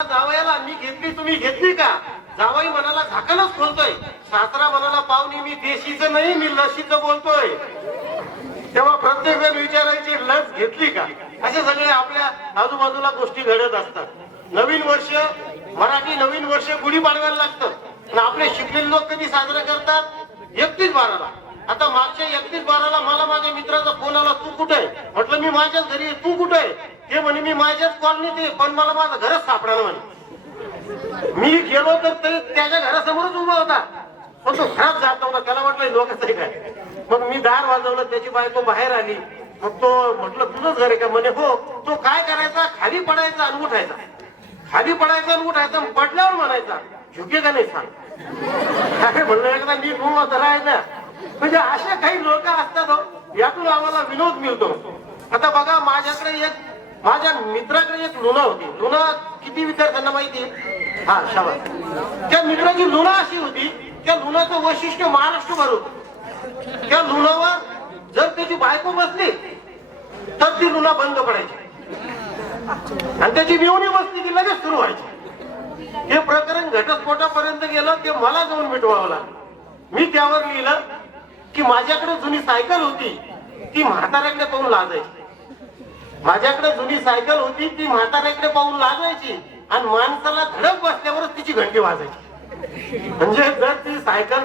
जावयाला मी घेतली, तुम्ही घेतली का? जावई मनाला झाकणच खोलतोय, सासरा मनाला पाहुणी मी देशीचं नाही मी लशीचं बोलतोय. तेव्हा प्रत्येक जण विचारायची लस घेतली का? असे सगळे आपल्या आजूबाजूला गोष्टी घडत असतात. नवीन वर्ष, मराठी नवीन वर्ष गुढीपाडव्याला लागतं आणि आपले शिकलेले लोक कधी साजरा करतात? 31/12ला. आता मागच्या 31/12ला मला माझ्या मित्राचा फोन आला, तू कुठे आहे? म्हटलं मी माझ्याच घरी आहे. तू कुठे आहे? ते म्हणे मी माझ्याच कॉलनीत आहे, पण मला माझं घरच सापडायला म्हणे. मी गेलो तर त्याच्या घरासमोरच उभा होता, पण तो घरात जात नव्हता. त्याला म्हटलं लोकच आहे काय? मग मी दार वाजवलं, त्याची बायको बाहेर आली. मग तो म्हटलं तुझंच घर आहे का? म्हणे हो. तो काय करायचा? खाली पडायचा आणि उठायचा, खाली पडायचा आणि उठायचा. पडल्यावर म्हणायचा झुके का नाही सांग. काय म्हणलं एकदा नीट उभा राहायचा. म्हणजे असे काही लोक असतात, यातून आम्हाला विनोद मिळतो. आता बघा, माझ्या मित्राकडे एक लुना होती. लुना किती विद्यार्थ्यांना माहिती? हा, शाबास. त्या मित्राची लुना अशी होती, त्या लुनाचं वैशिष्ट्य महाराष्ट्रभर होतं. त्या लुनावर जर त्याची बायको बसली तर ती लुना बंद पडायची, आणि त्याची मिळवणी बसली की लगेच सुरू व्हायची. हे प्रकरण घटस्फोटापर्यंत गेलं. ते मला जाऊन मिटवावं लागलं. मी त्यावर लिहिलं की माझ्याकडे जुनी सायकल होती, ती म्हाताऱ्याकडे पाहून लाजायची. माझ्याकडे जुनी सायकल होती, ती म्हाताऱ्याकडे पाहून लाजायची, आणि माणसाला धडक बसल्यावरच तिची घंटी वाजायची. म्हणजे जर ती सायकल